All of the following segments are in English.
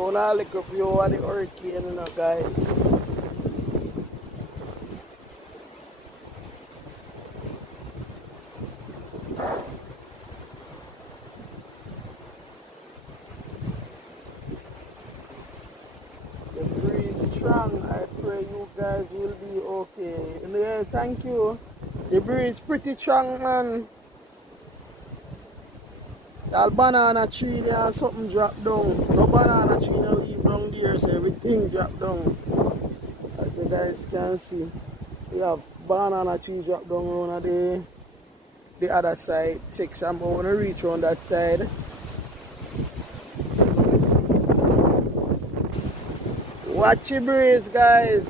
You wanna look up you over the hurricane, you know, guys. The breeze strong. I pray you guys will be okay. Yeah, thank you. The breeze pretty strong, man. That banana tree there and something drop down. No banana tree no leave down there, so everything drop down. As you guys can see. We have banana trees drop down around the other side section. I'm going to reach on that side. Watch the breeze, guys.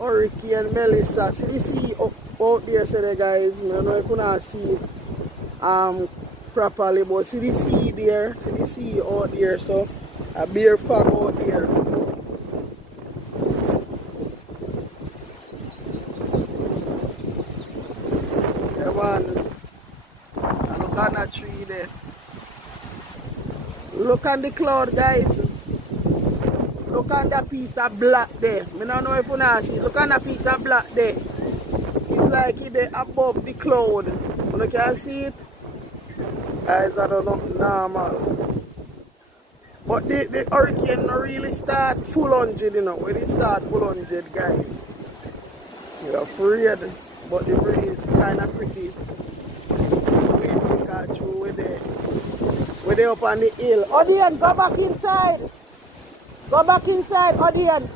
Hurricane Melissa. See the sea up out there, so the guys. I don't know if you can see it properly, but see the sea there. See the sea out there, so a beer fog out there. Yeah, man. And look on that tree there. Look on the cloud, guys. Look on that piece of black there. I don't know if you can see it. Look on that piece of black there. It's like it's above the cloud. You can see it? Guys, I don't know, normal. But the hurricane don't really start full 100, you know. When it start full 100, guys, you're afraid. But the breeze kind of pretty. Wind will catch you with they up on the hill. Odian, go back inside. Go back inside, Odian.